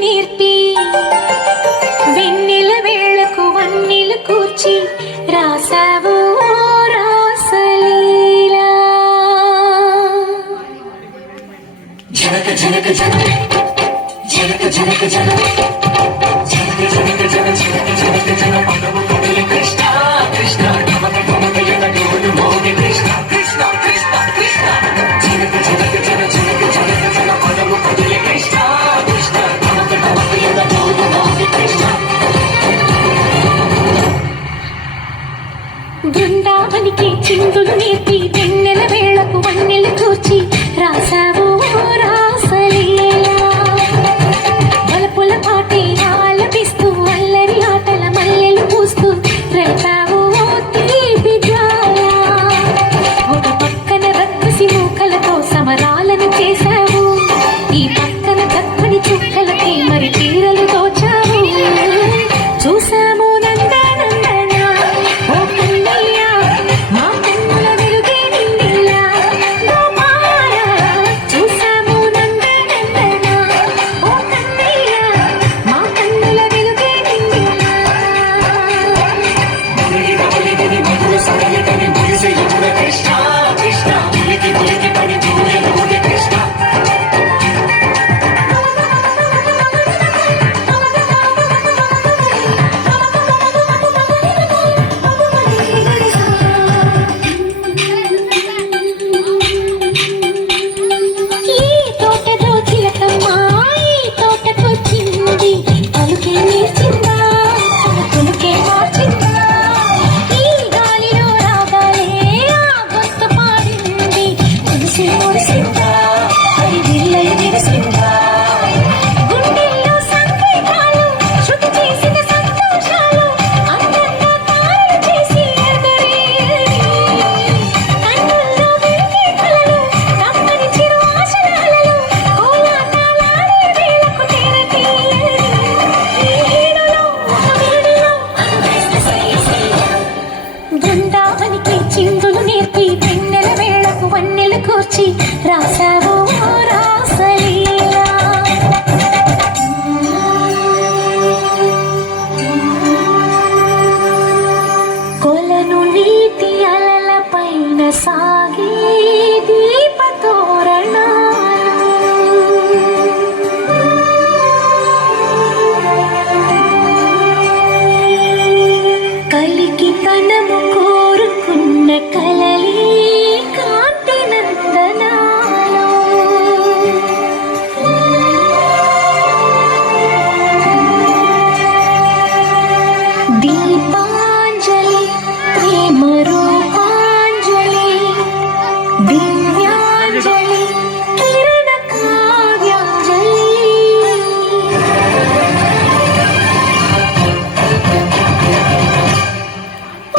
నేర్పి వెన్నెల వేళకు వన్నెలు కూర్చి రాసావు రాసలీలా. జనక జనక జనక జనక జనక జనక జనక జనక జనక జనక జన పదము కదిలి కృష్ణ కృష్ణ నమక నమక యన గోడు మోగి కృష్ణ కృష్ణ కృష్ణ కృష్ణ జనక జనక జన జనక జనక జన పదము కదిలి కృష్ణ కృష్ణ నమక నమక యన గోడు మోగి కృష్ణ. బృందావనికి చిందులు నేర్పి వెన్నెల వేళకు వన్నెలు కూర్చి రాసావు రాసలీలా. బలపుల పాటే ఆలపిస్తూ అల్లరి ఆటల మల్లెలు పూస్తూ రేపావు తీపి జ్వాల. ఒక పక్కన రక్కసి మూకలతో సమరాలను చేశావు, ఈ పక్కన చక్కని చుక్కలకి మరి తీరలు దోచావు. చూసాము నందనందన ఓ కన్నయ్య మా కన్నుల వెలుగే నిండిలా గోపాల. చూసాము నందనందన ఓ కన్నయ్య మా కన్నుల వెలుగే నిండిలా. మధుర సరళితని మురిసే యువన కృష్ణ కృష్ణ ములికి ములికి పడి జూలె కృష్ణ. ఈ తోటలో చిలకమ్మ ఈ తోటకొచ్చింది, పలుకే నేర్చిందా పలుకే మార్చిందా. ఈ గాలిలో రాగాలే ఆ గొంతు పాడింది, మురిసి మురిసిందా మరి విల్లలు విరిసిందా. గుండెల్లో సంకేతాలు శృతి చేసిన సంతోషాలు అందంగా తాళం చేసి ఎదురేరి. కన్నుల్లో వెలిగే కలలు కమ్మని చిరు ఆశనాలలో కోలాటాలాడే వేళకు తెరతీయరి. ఈ ఈడులో ఒక వీడిలో అందేసిన సయ్య సయ్య. బృందావనికి చిందులు నేర్పి వెన్నెల వేళకు వన్నెలు కూర్చి రాసావు రాసలీలా. కొలను నీటి అలల పైన సాగే దీపతోరణాలు, కలికి తనము కోరుకున్న కలలే కాంతి నందనాలు. దీపాంజలి ప్రేమ రూపాంజలి దివ్యాంజలి కిరణ కావ్యాంజలి.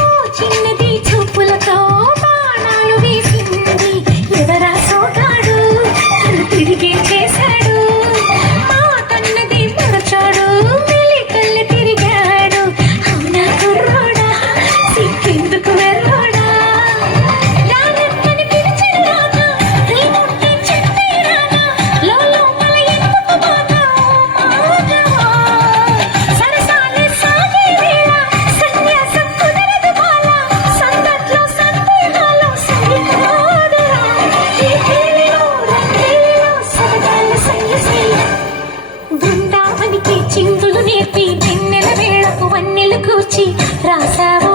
ఓ చిన్నది చూపులతో బాణాలు వేసింది, ఎవరా సోగాడు తను తిరిగి చేశాడు. మాటన్నది మరచాడు మెలికల్లి తిరిగాడు. అవునా కుర్రోడా సిక్కెందుకు వెర్రోడా. రానమ్మని పిలిచిన రాగా రేముంటే చెట్టే రాగా లోపల ఎందుకు బాధ ఓ మాధవా. సరసాలే సాగే వేళ సన్యాసం కుదరదు బాల. సందట్లో సందేహాలు సరికాదురా. ఈ కేళిలో రంగేలిలో సరదాల సయ్య సయ్య. బృందావనికి చిందులు నేర్పి వెన్నెల వేళకు వన్నెలు కూర్చి రాసావు